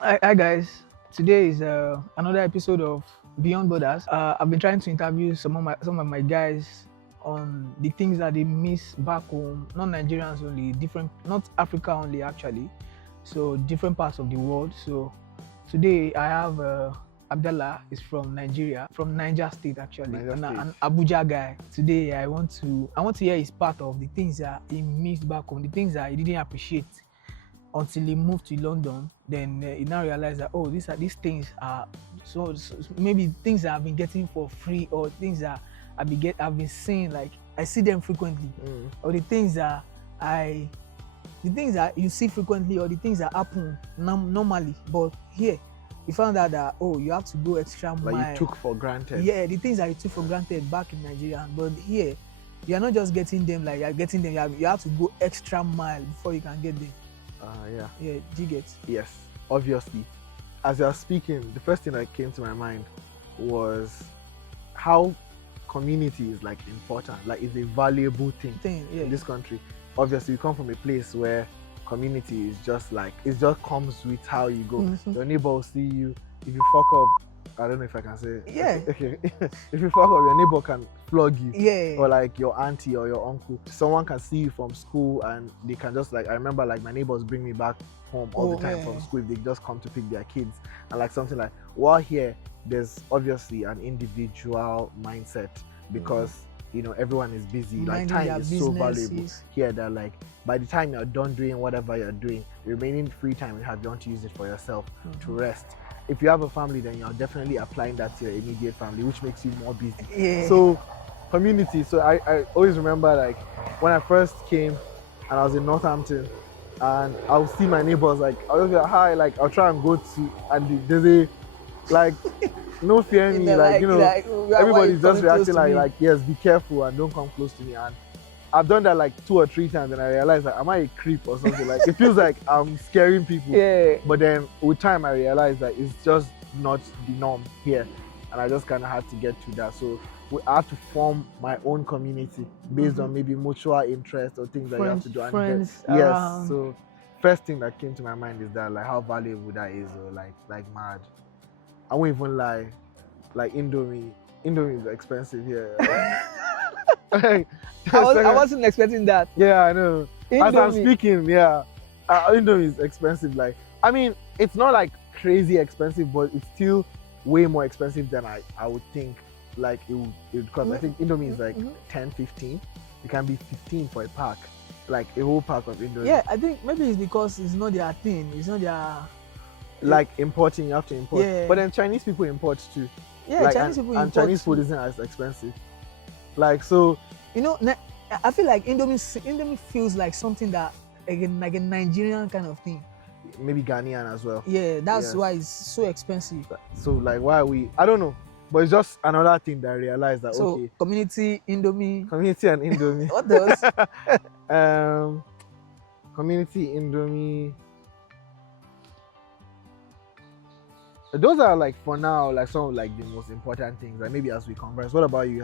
Hi guys, today is another episode of Beyond Borders. I've been trying to interview some of my guys on the things that they miss back home, not Nigerians only, different, not Africa only actually, so different parts of the world. So today I have Abdallah is from Nigeria, from Niger State actually, Niger State. an Abuja guy. Today I want to hear his part of the things that he missed back home, the things that he didn't appreciate until he moved to London. Then he now realized that these things are so maybe things that I've been getting for free, or things that I've been seeing, like I see them frequently, or the things that you see frequently, or the things that happen normally, but here you found out that you have to go extra mile. Like you took for granted. Yeah, the things that you took for granted back in Nigeria, but here you are not just getting them, like you're getting them. You have to go extra mile before you can get them. Yeah, do you get? Yes, obviously. As you're speaking, the first thing that came to my mind was how community is like important, like it's a valuable thing in this country. Obviously, you come from a place where community is just like, it just comes with how you go. Your neighbor will see you. If you fuck up, I don't know if I can say it. Yeah. Okay. If you fuck up, your neighbor can flog you. Yeah. Or like your auntie or your uncle. Someone can see you from school and they can just like, I remember like my neighbors bring me back home all the time from school if they just come to pick their kids. And like something like, while here, there's obviously an individual mindset because you know everyone is busy. Like time is so valuable here that like by the time you're done doing whatever you're doing, the remaining free time you have, you want to use it for yourself to rest. If you have a family, then you're definitely applying that to your immediate family, which makes you more busy. Yeah. So community. So I always remember like when I first came and I was in Northampton and I'll see my neighbors, like I'll just be like, hi, like I'll try and go to, and there's a like no fear me, like you know, everybody's just reacting like yes, be careful and don't come close to me. And I've done that like 2 or 3 times and I realized like, am I a creep or something? Like it feels like I'm scaring people. Yeah. But then with time I realized that it's just not the norm here. And I just kind of had to get to that. So I have to form my own community based on maybe mutual interest or things that you have to do. Friends yes. around. So first thing that came to my mind is that like how valuable that is, or like mad. I won't even lie, like Indomie is expensive here. I wasn't expecting that. Yeah, I know. Indomie. As I'm speaking, Indomie is expensive. Like, I mean, it's not like crazy expensive, but it's still way more expensive than I would think. Like it would, because I think Indomie is like 10, 15. It can be 15 for a pack, like a whole pack of Indomie. Yeah, I think maybe it's because it's not their thing. It's not their. Like importing, you have to import. Yeah. But then Chinese people import too. Yeah, like, Chinese people import. And Chinese food isn't as expensive. Like so. You know, I feel like Indomie feels like something that like a Nigerian kind of thing. Maybe Ghanaian as well. Yeah, that's why it's so expensive. So like, why are we? I don't know, but it's just another thing that I realized that so, community Indomie. Community and Indomie. What else? Community Indomie. Those are like for now, like some of like the most important things. Like maybe as we converse. What about you?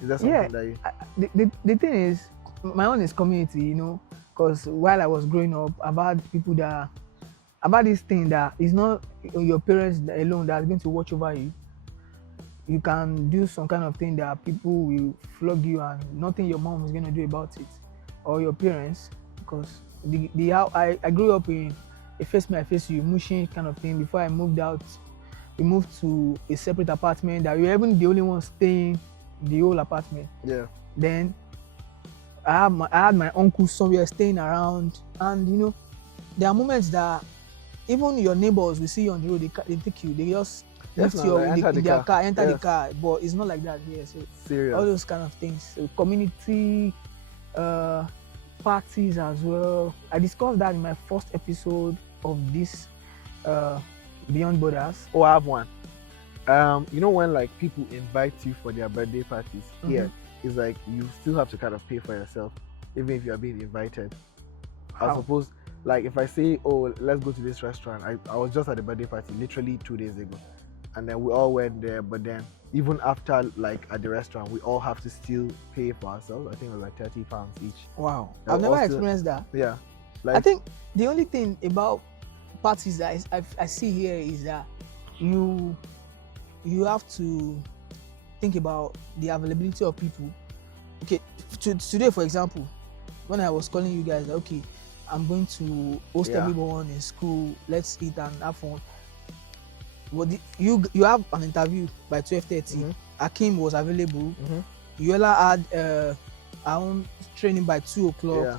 Is there something that you? The thing is, my own is community. You know, because while I was growing up, about this thing that is not your parents alone that's going to watch over you. You can do some kind of thing that people will flog you and nothing your mom is going to do about it, or your parents, because the how I grew up in a face me I face you mushy kind of thing. Before I moved out, we moved to a separate apartment that we were even the only one staying in the whole apartment. Yeah. Then I had my uncle somewhere staying around, and you know, there are moments that even your neighbors will see you on the road, they take you, they just lift you in their car, enter the car. But it's not like that here. So serious. All those kind of things. So community parties as well. I discussed that in my first episode of this Beyond Borders. Oh, I have one. You know when like people invite you for their birthday parties here, it's like you still have to kind of pay for yourself, even if you are being invited. I suppose, like if I say, oh, let's go to this restaurant. I was just at a birthday party literally 2 days ago, and then we all went there. But then even after like at the restaurant, we all have to still pay for ourselves. I think it was like £30 each. Wow, I've never experienced that. Yeah, like I think the only thing about parties that I see here is that you have to think about the availability of people. Okay, today for example, when I was calling you guys, okay, I'm going to host everyone in school, let's eat and have fun. You have an interview by 12:30. Akim was available. Yola had our own training by 2:00.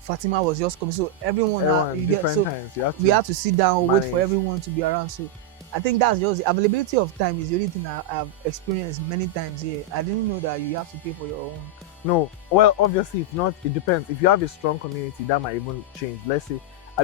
Fatima was just coming, so everyone different times. We had to sit down, wait for everyone to be around. So I think that's just the availability of time is the only thing I've experienced many times here. I didn't know that you have to pay for your own. No, well, obviously it's not. It depends. If you have a strong community, that might even change. Let's say, I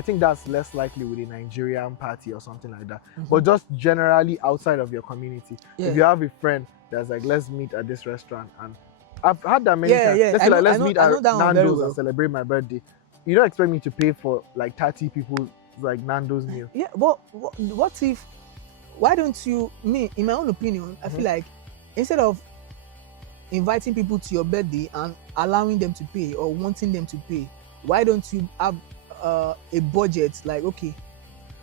think that's less likely with a Nigerian party or something like that. But just generally outside of your community, if you have a friend that's like, let's meet at this restaurant, and I've had that many times. Let's say, let's meet at Nando's and celebrate my birthday. You don't expect me to pay for like 30 people's like Nando's meal. Yeah, but what if? Why don't you? Me, in my own opinion, I feel like instead of inviting people to your birthday and allowing them to pay or wanting them to pay, why don't you have a budget? Like, okay,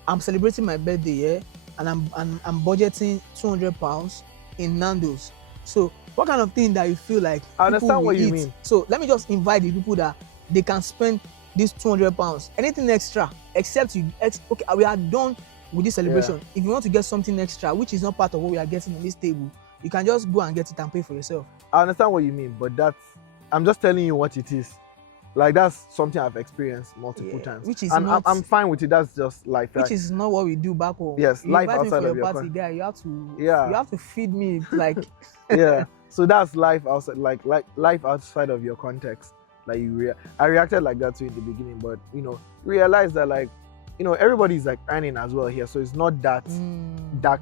I'm celebrating my birthday, and I'm budgeting £200 in Nando's. So what kind of thing that you feel like I understand what you mean. So let me just invite the people that they can spend this £200. Anything extra, except okay, we are done with this celebration. If you want to get something extra, which is not part of what we are getting on this table, you can just go and get it and pay for yourself. I understand what you mean, but I'm just telling you what it is. Like, that's something I've experienced multiple times. Which is I'm fine with it. That's just life. Which is not what we do back home. Yes, you life invite outside me for of your party, guy. You have to feed me like. So that's life outside, like life outside of your context. Like I reacted like that too in the beginning, but realize that like everybody's like earning as well here, so it's not that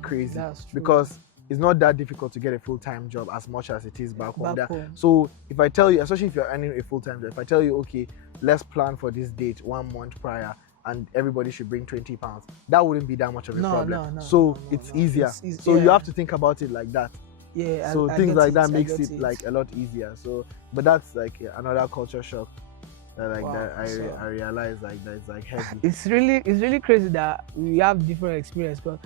crazy. That's true. Because it's not that difficult to get a full-time job as much as it is back home. So if I tell you, especially if you're earning a full-time job, if I tell you, okay, let's plan for this date 1 month prior and everybody should bring £20, that wouldn't be that much of a problem. It's easier. So you have to think about it like that. Yeah. So things like that makes it like a lot easier. So, but that's like another culture shock. I realized like that it's like heavy. It's really crazy that we have different experience. Because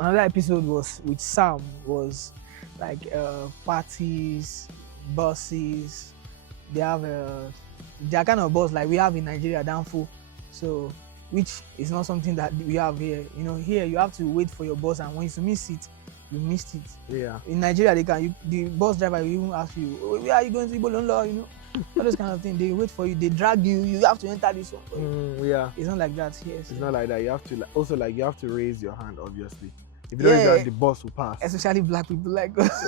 another episode was with Sam was like parties, buses. They have their kind of bus like we have in Nigeria, Danfo. So which is not something that we have here. Here you have to wait for your bus, and when you miss it, you missed it. Yeah. In Nigeria, the bus driver will even ask you, oh, where are you going to Ibolonlo? All those kind of things. They wait for you. They drag you. You have to enter this one. It's not like that here. It's not like that. You have to you have to raise your hand, obviously. If you don't raise your hand, the bus will pass. Especially black people like us.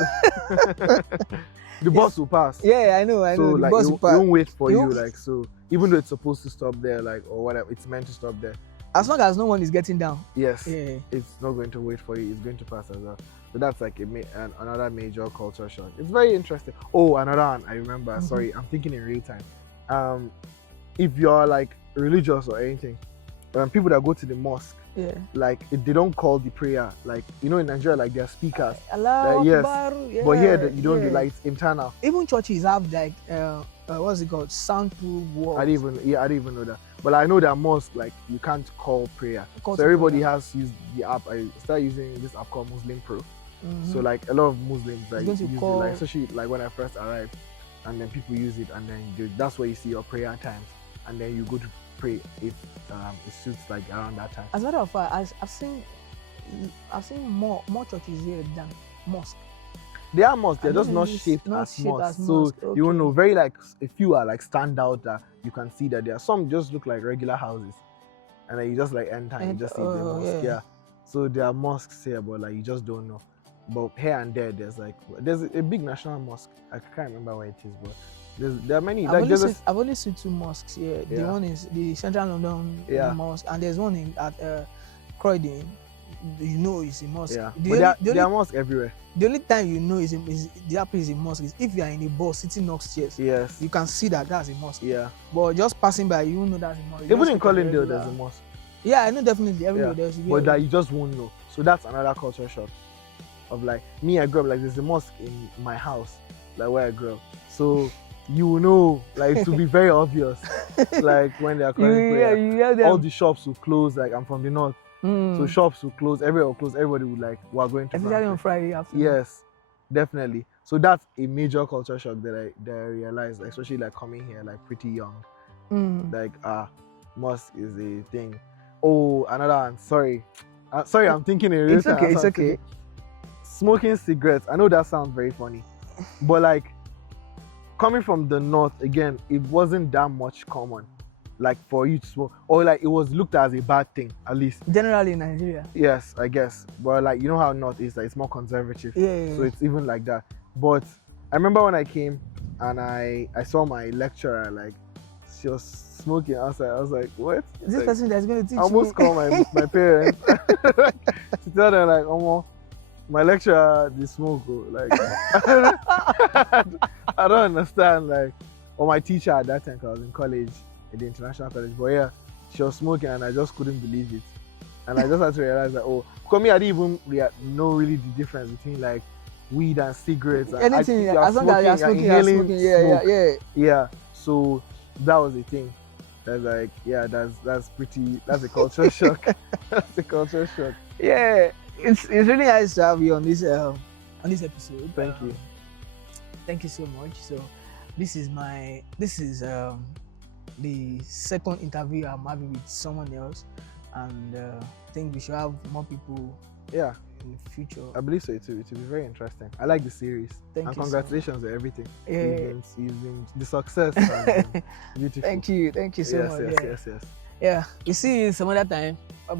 The bus will pass. Yeah, I know. So the like bus it will pass. won't wait for you. Like, so even though it's supposed to stop there, like, or whatever, it's meant to stop there. As long as no one is getting down. Yes. Yeah. It's not going to wait for you. It's going to pass as well. So that's like another major culture shock. It's very interesting. Oh, another one I remember. Sorry, I'm thinking in real time. If you're like religious or anything, people that go to the mosque, like if they don't call the prayer, like in Nigeria, like they're speakers. Allah yes. Akbar, But here you don't do, like it's internal. Even churches have like what's it called? Soundproof walls. I didn't even know that. But I know that mosque, like you can't call prayer. So everybody has used the app. I started using this app called Muslim Pro. So like a lot of Muslims like use it, like especially like when I first arrived, and then people use it, and then that's where you see your prayer times, and then you go to pray if it suits like around that time. As a matter of fact, I've seen more churches here than mosque. They are mosques, they're just not shaped as mosques. So you will know very like a few are like stand out that you can see that there are some just look like regular houses, and then you just like enter and you just see the mosque. Yeah. So there are mosques here, but like you just don't know. But here and there's a big national mosque. I can't remember where it is, but there are many. I've only seen 2 mosques here. The one is the Central London mosque, and there's one at Croydon. It's a mosque. Yeah. There are mosques everywhere. The only time that place is a mosque is if you are in a bus sitting upstairs. Yes. You can see that's a mosque. Yeah. But just passing by, you won't know that's a mosque. Even in Colindale, there's a mosque. Yeah, I know definitely everywhere there should be. But that you just won't know. So that's another culture shock. Of like me, I grew up like there's a mosque in my house, like where I grew up. So you will know, like, to be very obvious. Like when they are calling prayer, you hear them. all the shops will close. Like I'm from the north, so shops will close, everywhere will close, everybody would like, we're going to Especially on Friday afternoon. Yes, definitely. So that's a major culture shock that I realized, especially like coming here like pretty young. Like mosque is a thing. Oh, another one. Sorry, I'm thinking in real It's time. okay, it's okay. Smoking cigarettes. I know that sounds very funny, but like coming from the north again, it wasn't that much common. Like for you to smoke, or like it was looked at as a bad thing, at least. Generally in Nigeria. Yes, I guess. But like you know how north is, like it's more conservative. Yeah. So it's even like that. But I remember when I came and I saw my lecturer, like she was smoking outside. I was like, what? This like, person that's going to teach I almost me. called my parents to tell them like, oh, my lecturer they smoke. Oh. Like I don't understand. Like, or my teacher at that time, 'cause I was in college, in the international college. But yeah, she was smoking and I just couldn't believe it. And I just had to realize that, oh, because me, I didn't even know really the difference between like weed and cigarettes. And Anything, as long as you're smoking, you're inhaling smoking. Yeah. Yeah. So that was the thing. That's like, yeah, that's a culture shock. That's a culture shock. Yeah. It's really nice to have you on this episode. Thank you. Thank you so much. So this is the second interview I'm having with someone else, and I think we should have more people. Yeah. In the future. I believe so too. It will be very interesting. I like the series. Thank and you. Congratulations on everything. Yeah. You've been the success. Has been beautiful. Thank you so much. Yes. Yeah. We see you some other time. Bye bye.